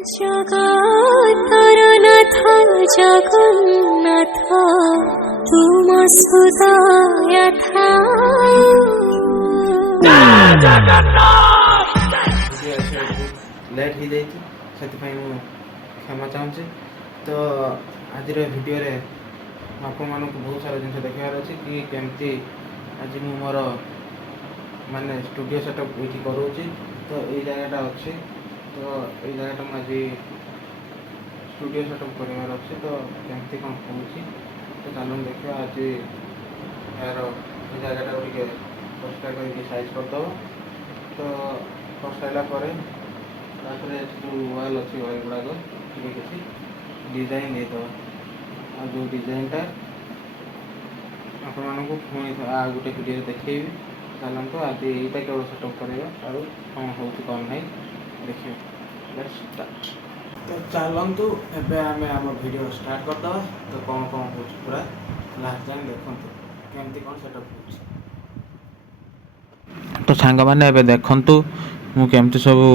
জগতর নাথ জগন্নাথ তুম সুদয়থা ଲେଟ୍ ହେଇଯାଇଛି ସେଥିପାଇଁ ମୁଁ କ୍ଷମା ଚାହୁଁଛି। ତ ଆଜିର ଭିଡ଼ିଓରେ ମୁଁ ଆପଣମାନଙ୍କୁ ବହୁତ ସାରା ଜିନିଷ ଦେଖିବାର ଅଛି କି କେମିତି ଆଜି ମୁଁ ମୋର ମାନେ ଷ୍ଟୁଡ଼ିଓ ସେଟଅପ୍ ଏଇଠି କରୁଛି। ତ ଏଇ ଜାଗାଟା ଅଛି, ତ ଏଇ ଜାଗାଟା ମୁଁ ଆଜି ଷ୍ଟୁଡ଼ିଓ ସେଟଅପ୍ କରିବାର ଅଛି। ତ କେମିତି କ'ଣ ହେଉଛି ତ ଚାଲନ୍ତୁ ଦେଖିବା। ଆଜି ଏହାର ଏ ଜାଗାଟାକୁ ଟିକେ ପରିଷ୍କାର କରିକି ସାଇଜ୍ କରିଦେବ। ତ କରିସାରିଲା ପରେ ତାପରେ ଯେଉଁ ୱାଲ୍ ଅଛି ୱାଲ୍ ଗୁଡ଼ାକ ଟିକେ କିଛି ଡିଜାଇନ୍ ଦେଇଦେବା। ଆଉ ଯେଉଁ ଡିଜାଇନ୍ଟା ଆପଣମାନଙ୍କୁ ପୁଣି ଆଉ ଗୋଟେ ଭିଡ଼ିଓରେ ଦେଖେଇବି। ଚାଲନ୍ତୁ ଆଜି ଏଇଟା କେବଳ ସେଟଅପ୍ କରିବା, ଆଉ କ'ଣ ହେଉଛି କ'ଣ ନାହିଁ ଦେଖିବା। Let's start. ତ ଚାଲନ୍ତୁ ଏବେ ଆମେ ଆମ ଭିଡ଼ିଓ ଷ୍ଟାର୍ଟ କରିଦେବା। ତ କ'ଣ କ'ଣ ହେଉଛି ପୁରା ଲାଷ୍ଟ ଯାଏଁ ଦେଖନ୍ତୁ କେମିତି କ'ଣ ସେଟଅପ୍ ହେଉଛି। ତ ସାଙ୍ଗମାନେ ଏବେ ଦେଖନ୍ତୁ ମୁଁ କେମିତି ସବୁ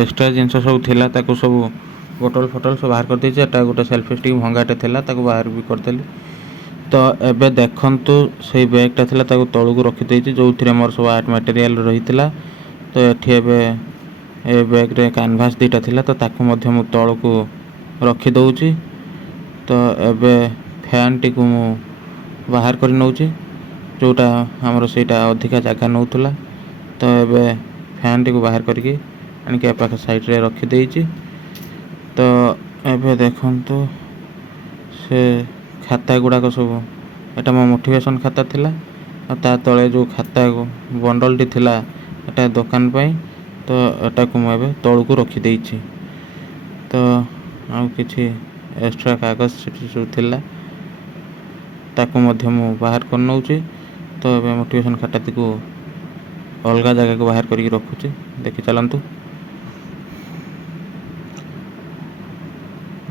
ଏକ୍ସଟ୍ରା ଜିନିଷ ସବୁ ଥିଲା ତାକୁ ସବୁ ବୋଟଲ୍ ଫଟଲ୍ ସବୁ ବାହାର କରିଦେଇଛି। ଏଟା ଗୋଟେ ସେଲ୍ଫି ଷ୍ଟିକ୍ ଭଙ୍ଗାଟେ ଥିଲା, ତାକୁ ବାହାର ବି କରିଦେଲି। ତ ଏବେ ଦେଖନ୍ତୁ ସେଇ ବ୍ୟାଗ୍ଟା ଥିଲା ତାକୁ ତଳକୁ ରଖିଦେଇଛି ଯେଉଁଥିରେ ମୋର ସବୁ ଆର୍ଟ ମ୍ୟାଟେରିଆଲ୍ ରହିଥିଲା। ତ ଏଠି ଏବେ ଏ ବ୍ୟାଗ୍ରେ କ୍ୟାନଭାସ୍ ଦୁଇଟା ଥିଲା, ତ ତାକୁ ମଧ୍ୟ ମୁଁ ତଳକୁ ରଖିଦେଉଛି। ତ ଏବେ ଫ୍ୟାନ୍ଟିକୁ ମୁଁ ବାହାର କରି ନେଉଛି, ଯେଉଁଟା ଆମର ସେଇଟା ଅଧିକା ଜାଗା ନେଉଥିଲା। ତ ଏବେ ଫ୍ୟାନ୍ଟିକୁ ବାହାର କରିକି ଆଣିକି ଏ ପାଖ ସାଇଡ଼୍ରେ ରଖିଦେଇଛି। ତ ଏବେ ଦେଖନ୍ତୁ ସେ ଖାତା ଗୁଡ଼ାକ ସବୁ, ଏଟା ମୋ ମୋଟିଭେସନ୍ ଖାତା ଥିଲା। ଆଉ ତା ତଳେ ଯେଉଁ ଖାତା ବଣ୍ଡଲ୍ଟି ଥିଲା ଏଟା ଦୋକାନ ପାଇଁ। ତ ଏଟାକୁ ମୁଁ ଏବେ ତଳକୁ ରଖିଦେଇଛି। ତ ଆଉ କିଛି ଏକ୍ସଟ୍ରା କାଗଜ ସେଠି ସବୁ ଥିଲା ତାକୁ ମଧ୍ୟ ମୁଁ ବାହାର କରିନେଉଛି। ତ ଏବେ ମୋଟିଭେସନ୍ ଖାତାଟିକୁ ଅଲଗା ଜାଗାକୁ ବାହାର କରିକି ରଖୁଛି, ଦେଖି ଚାଲନ୍ତୁ।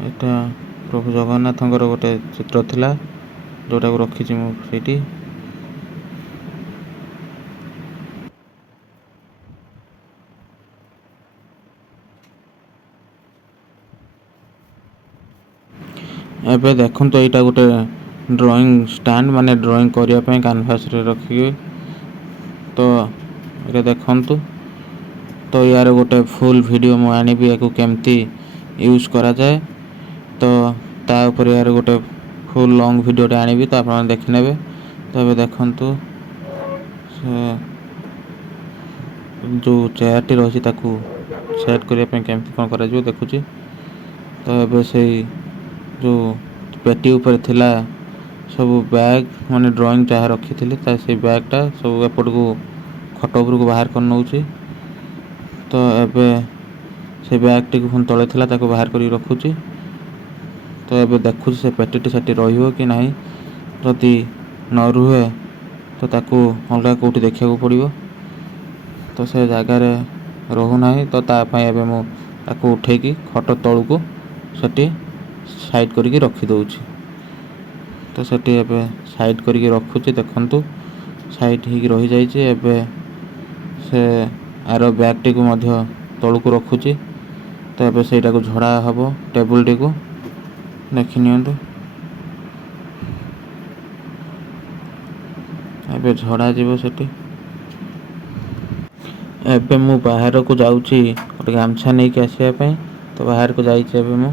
ଏଟା ପ୍ରଭୁ ଜଗନ୍ନାଥଙ୍କର ଗୋଟେ ଚିତ୍ର ଥିଲା ଯେଉଁଟାକୁ ରଖିଛି ମୁଁ ସେଇଠି। ଏବେ ଦେଖନ୍ତୁ ଏଇଟା ଗୋଟେ ଡ୍ରଇଂ ଷ୍ଟାଣ୍ଡ, ମାନେ ଡ୍ରଇଂ କରିବା ପାଇଁ କ୍ୟାନଭାସରେ ରଖିକି। ତ ଏଇଟା ଦେଖନ୍ତୁ। ତ ୟାର ଗୋଟେ ଫୁଲ୍ ଭିଡ଼ିଓ ମୁଁ ଆଣିବି ୟାକୁ କେମିତି ୟୁଜ୍ କରାଯାଏ। ତ ତା ଉପରେ ୟାର ଗୋଟେ ଫୁଲ୍ ଲଙ୍ଗ୍ ଭିଡ଼ିଓଟେ ଆଣିବି, ତ ଆପଣମାନେ ଦେଖିନେବେ। ତ ଏବେ ଦେଖନ୍ତୁ ସେ ଯେଉଁ ଚେୟାରଟି ରହିଛି ତାକୁ ସେଟ୍ କରିବା ପାଇଁ କେମିତି କ'ଣ କରାଯିବ ଦେଖୁଛି। ତ ଏବେ ସେଇ ଯେଉଁ ପେଟି ଉପରେ ଥିଲା ସବୁ ବ୍ୟାଗ୍, ମାନେ ଡ୍ରଇଂ ଯାହା ରଖିଥିଲି ତା ସେଇ ବ୍ୟାଗ୍ଟା ସବୁ ଏପଟକୁ ଖଟ ଉପରକୁ ବାହାର କରି ନେଉଛି। ତ ଏବେ ସେ ବ୍ୟାଗ୍ଟିକୁ ପୁଣି ତଳେ ଥିଲା ତାକୁ ବାହାର କରିକି ରଖୁଛି। ତ ଏବେ ଦେଖୁଛି ସେ ପେଟିଟି ସେଠି ରହିବ କି ନାହିଁ। ଯଦି ନ ରୁହେ ତ ତାକୁ ଅଲଗା କେଉଁଠି ଦେଖିବାକୁ ପଡ଼ିବ। ତ ସେ ଜାଗାରେ ରହୁନାହିଁ, ତ ତା ପାଇଁ ଏବେ ମୁଁ ତାକୁ ଉଠେଇକି ଖଟ ତଳକୁ ସେଠି ସାଇଡ଼୍ କରିକି ରଖିଦେଉଛି। ତ ସେଠି ଏବେ ସାଇଡ଼୍ କରିକି ରଖୁଛି, ଦେଖନ୍ତୁ ସାଇଡ଼୍ ହେଇକି ରହିଯାଇଛି। ଏବେ ସେ ଆର ବ୍ୟାଗ୍ଟିକୁ ମଧ୍ୟ ତଳକୁ ରଖୁଛି। ତ ଏବେ ସେଇଟାକୁ ଝଡ଼ା ହେବ ଟେବୁଲ୍ଟିକୁ, ଦେଖି ନିଅନ୍ତୁ। ଏବେ ଝଡ଼ା ଯିବ ସେଠି। ଏବେ ମୁଁ ବାହାରକୁ ଯାଉଛି ଗୋଟେ ଗାମୁଛା ନେଇକି ଆସିବା ପାଇଁ। ତ ବାହାରକୁ ଯାଇଛି ଏବେ ମୁଁ।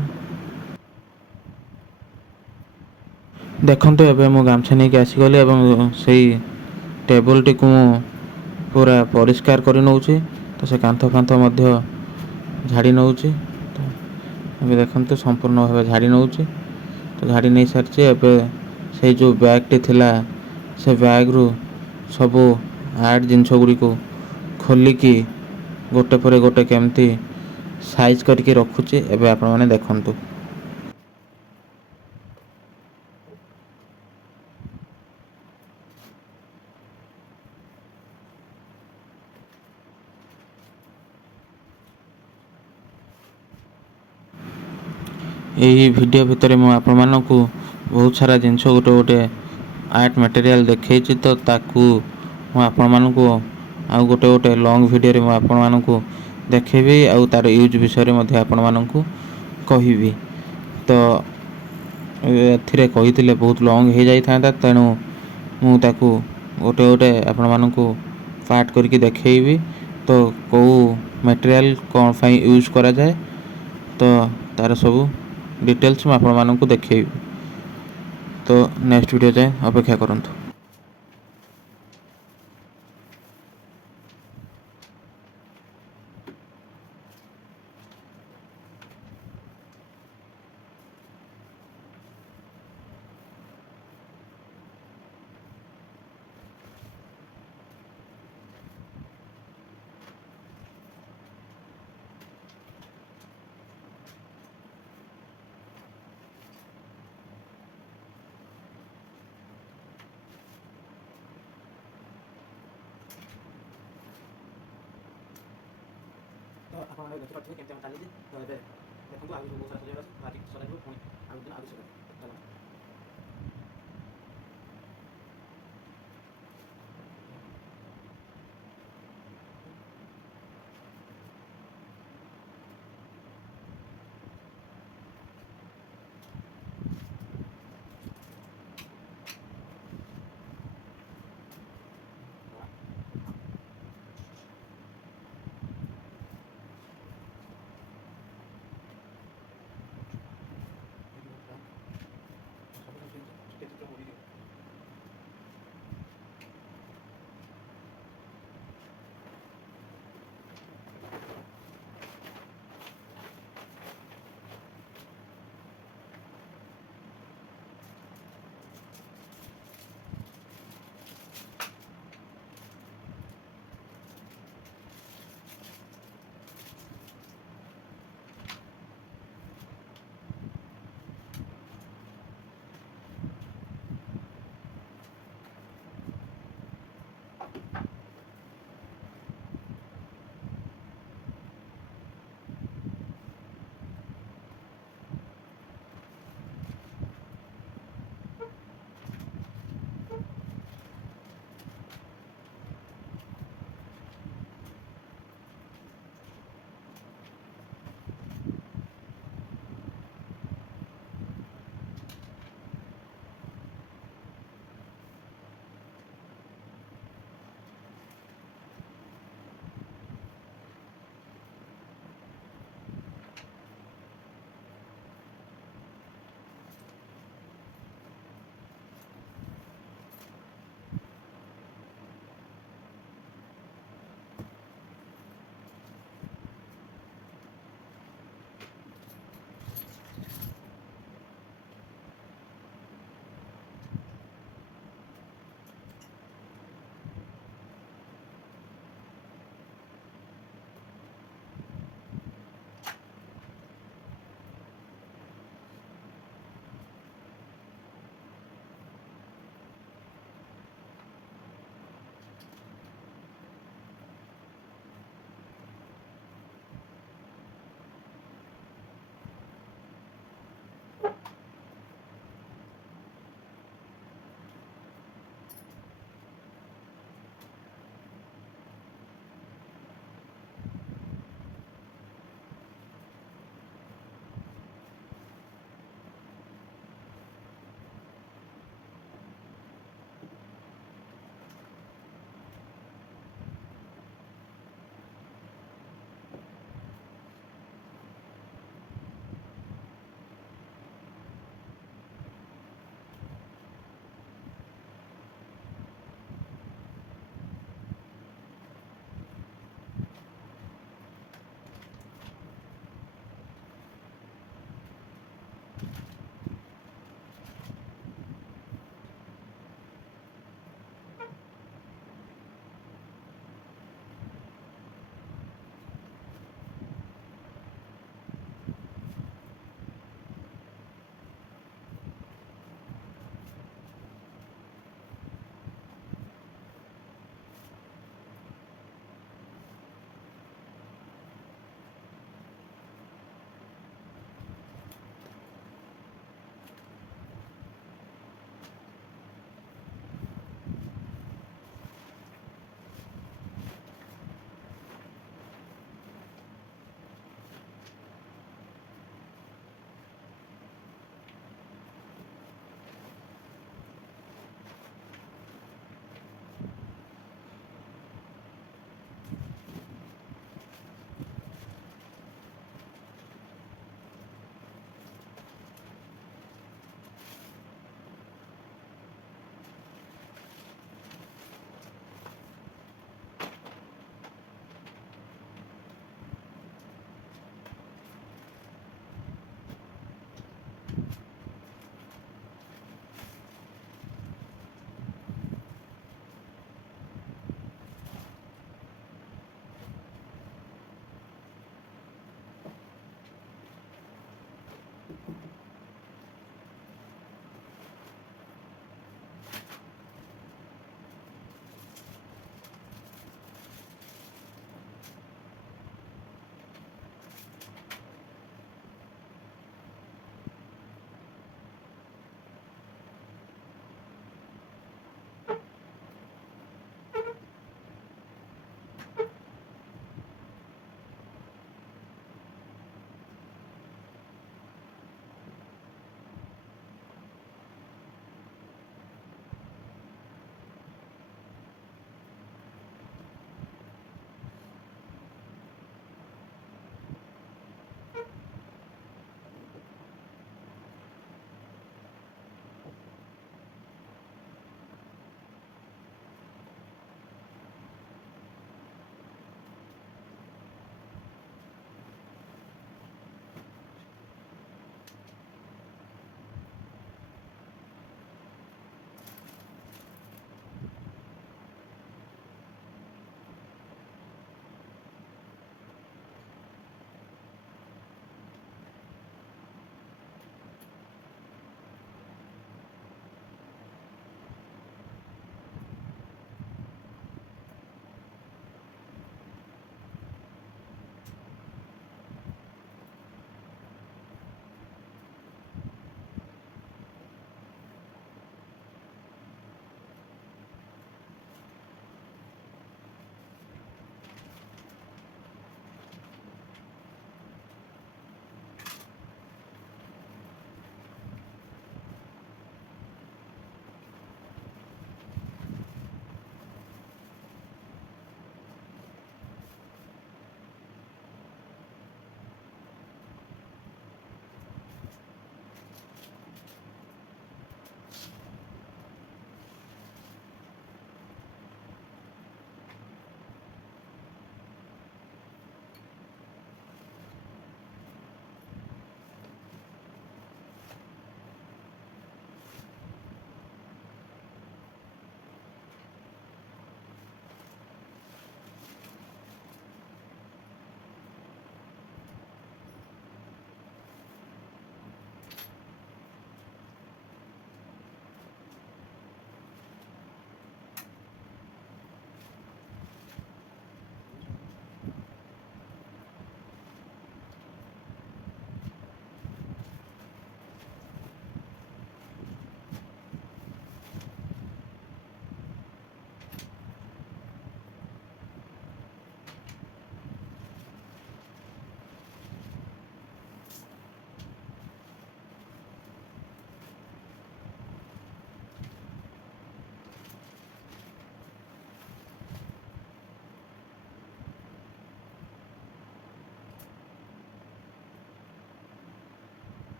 ଦେଖନ୍ତୁ ଏବେ ମୁଁ ଗାମୁଛା ନେଇକି ଆସିଗଲି ଏବଂ ସେଇ ଟେବୁଲ୍ଟିକୁ ମୁଁ ପୁରା ପରିଷ୍କାର କରି ନେଉଛି। ତ ସେ କାନ୍ଥ ଫାନ୍ଥ ମଧ୍ୟ ଝାଡ଼ି ନେଉଛି। ତ ଏବେ ଦେଖନ୍ତୁ ସମ୍ପୂର୍ଣ୍ଣ ଭାବେ ଝାଡ଼ି ନେଉଛି। ତ ଝାଡ଼ି ନେଇ ସାରିଛି। ଏବେ ସେଇ ଯେଉଁ ବ୍ୟାଗ୍ଟି ଥିଲା ସେ ବ୍ୟାଗ୍ରୁ ସବୁ ଆର୍ଟ ଜିନିଷ ଗୁଡ଼ିକୁ ଖୋଲିକି ଗୋଟେ ପରେ ଗୋଟେ କେମିତି ସାଇଜ୍ କରିକି ରଖୁଛି, ଏବେ ଆପଣମାନେ ଦେଖନ୍ତୁ। ଏହି ଭିଡ଼ିଓ ଭିତରେ ମୁଁ ଆପଣମାନଙ୍କୁ ବହୁତ ସାରା ଜିନିଷ ଗୋଟେ ଗୋଟେ ଆର୍ଟ ମ୍ୟାଟେରିଆଲ୍ ଦେଖେଇଛି। ତ ତାକୁ ମୁଁ ଆପଣମାନଙ୍କୁ ଆଉ ଗୋଟେ ଲଙ୍ଗ୍ ଭିଡ଼ିଓରେ ମୁଁ ଆପଣମାନଙ୍କୁ ଦେଖେଇବି ଆଉ ତାର ୟୁଜ୍ ବିଷୟରେ ମଧ୍ୟ ଆପଣମାନଙ୍କୁ କହିବି। ତ ଏଥିରେ କହିଥିଲେ ବହୁତ ଲଙ୍ଗ୍ ହେଇଯାଇଥାନ୍ତା, ତେଣୁ ମୁଁ ତାକୁ ଗୋଟେ ଗୋଟେ ଆପଣମାନଙ୍କୁ ପାର୍ଟ କରିକି ଦେଖେଇବି। ତ କେଉଁ ମ୍ୟାଟେରିଆଲ୍ କ'ଣ ପାଇଁ ୟୁଜ୍ କରାଯାଏ, ତ ତାର ସବୁ ଡିଟେଲ୍ସ ମୁଁ ଆପଣମାନଙ୍କୁ ଦେଖେଇବି। ତ ନେକ୍ସଟ ଭିଡ଼ିଓ ଯାଏଁ ଅପେକ୍ଷା କରନ୍ତୁ। ତ ଆପଣ ଦେଖିପାରୁଥିବେ କେମିତି ଆମେ ଚାଲିଛି। ତ ଏବେ ଦେଖନ୍ତୁ ଆଗକୁ ବହୁତ ସାରା ସଜାଇବାର ଅଛି, ଆଜି ସଜାଇବୁ, ପୁଣି ଆଉ ଦିନ ଆଗକୁ ସଜାଇବୁ। ଚାଲନ୍ତୁ।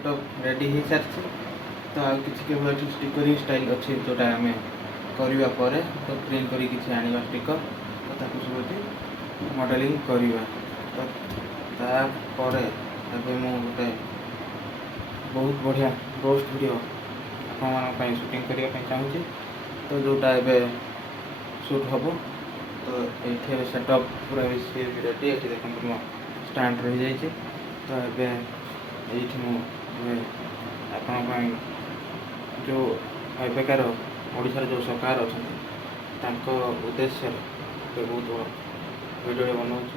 ସେଟଅପ୍ ରେଡ଼ି ହେଇସାରିଛି। ତ ଆଉ କିଛି କେବଳ ଏଠି ଷ୍ଟିକରିଂ ଷ୍ଟାଇଲ୍ ଅଛି ଯେଉଁଟା ଆମେ କରିବା ପରେ ତ ପ୍ରିଣ୍ଟ କରି କିଛି ଆଣିବା ଷ୍ଟିକର୍, ତ ତାକୁ ସବୁ ଏଠି ମଡ଼େଲିଂ କରିବା। ତ ତାପରେ ଏବେ ମୁଁ ଗୋଟେ ବହୁତ ବଢ଼ିଆ ରୋଷ୍ଟ ଭିଡ଼ିଓ ଆପଣମାନଙ୍କ ପାଇଁ ସୁଟିଂ କରିବା ପାଇଁ ଚାହୁଁଛି। ତ ଯେଉଁଟା ଏବେ ସୁଟ୍ ହେବ। ତ ଏଇଠି ସେଟଅପ୍ ପୁରା ବେଶୀ ରେଡ଼ି। ଏଠି ଦେଖନ୍ତୁ ମୋ ଷ୍ଟାଣ୍ଡ ରହିଯାଇଛି। ତ ଏବେ ଏଇଠି ମୁଁ ଏବେ ଆପଣଙ୍କ ପାଇଁ ଯେଉଁ ଏବେକାର ଓଡ଼ିଶାର ଯେଉଁ ସରକାର ଅଛନ୍ତି ତାଙ୍କ ଉଦ୍ଦେଶ୍ୟରେ ଗୋଟେ ବହୁତ ବଡ଼ ଭିଡ଼ିଓ ବନାଉଛି।